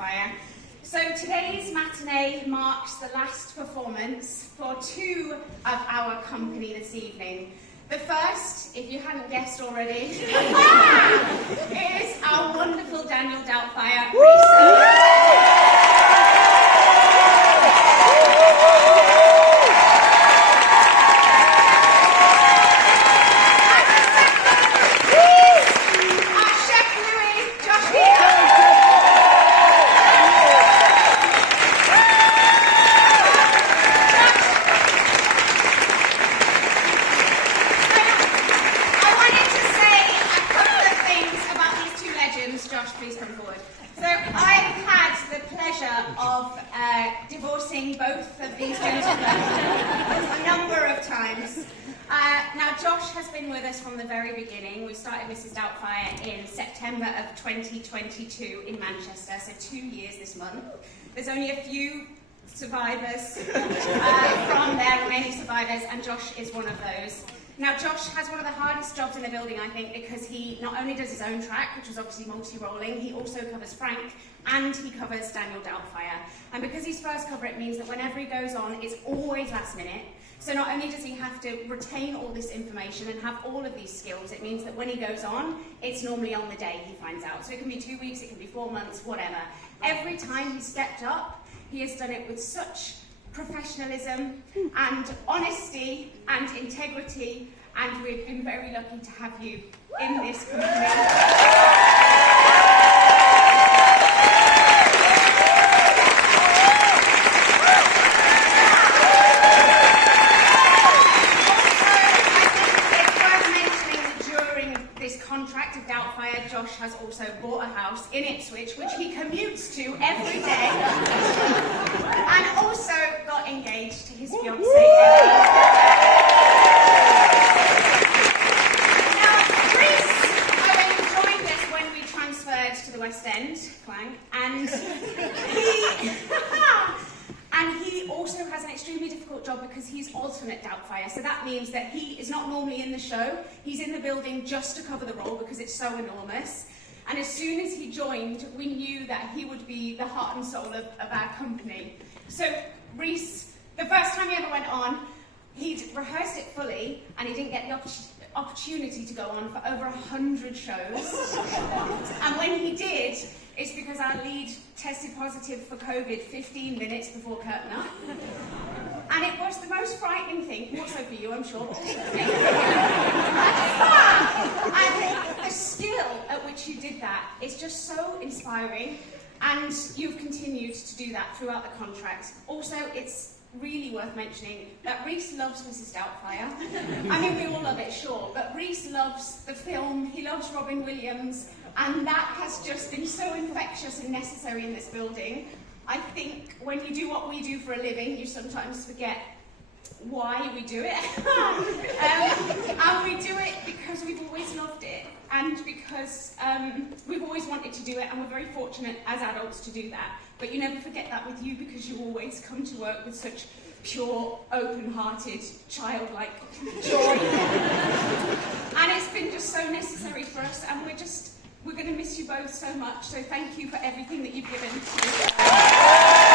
Doubtfire. So today's matinee marks the last performance for two of our company this evening. The first, if you hadn't guessed already, is our wonderful Daniel Doubtfire, Rhys. Divorcing both of these gentlemen a number of times. Now, Josh has been with us from the very beginning. We started Mrs. Doubtfire in September of 2022 in Manchester, so 2 years this month. There's only a few survivors from there, remaining survivors, and Josh is one of those. Now, Josh has one of the hardest jobs in the building, I think, because he not only does his own track, which was obviously multi-rolling, he also covers Frank, and he covers Daniel Doubtfire. And because he's first cover, it means that whenever he goes on, it's always last minute. So not only does he have to retain all this information and have all of these skills, it means that when he goes on, it's normally on the day he finds out. So it can be 2 weeks, it can be 4 months, whatever. Every time he's stepped up, he has done it with such professionalism and honesty and integrity, and we've been very lucky to have you in this company. Josh has also bought a house in Ipswich, which he commutes to every day, and also got engaged to his fiancée, Hillard. Now, Rhys, Owen joined us when we transferred to the West End, clang, and he also has an extremely difficult job because he's alternate Doubtfire. So that means that he is not normally in the show. He's in the building just to cover the role because it's so enormous. And as soon as he joined, we knew that he would be the heart and soul of our company. So Rhys, the first time he ever went on, he'd rehearsed it fully and he didn't get the opportunity to go on for over 100 shows. And when he did, it's because our lead tested positive for COVID 15 minutes before curtain up. And it was the most frightening thing, more so for you, I'm sure, but also for me. And the skill at which you did that is just so inspiring, and you've continued to do that throughout the contract. Also, it's really worth mentioning that Rhys loves Mrs. Doubtfire. I mean, we all love it, sure, but Rhys loves the film, he loves Robin Williams, and that has just been so infectious and necessary in this building. I think when you do what we do for a living, you sometimes forget why we do it. And we do it because we've always loved it, and because we've always wanted to do it, and we're very fortunate as adults to do that. But you never forget that with you, because you always come to work with such pure, open-hearted, childlike joy. And it's been just so necessary for us, and we're going to miss you both so much. So thank you for everything that you've given to us.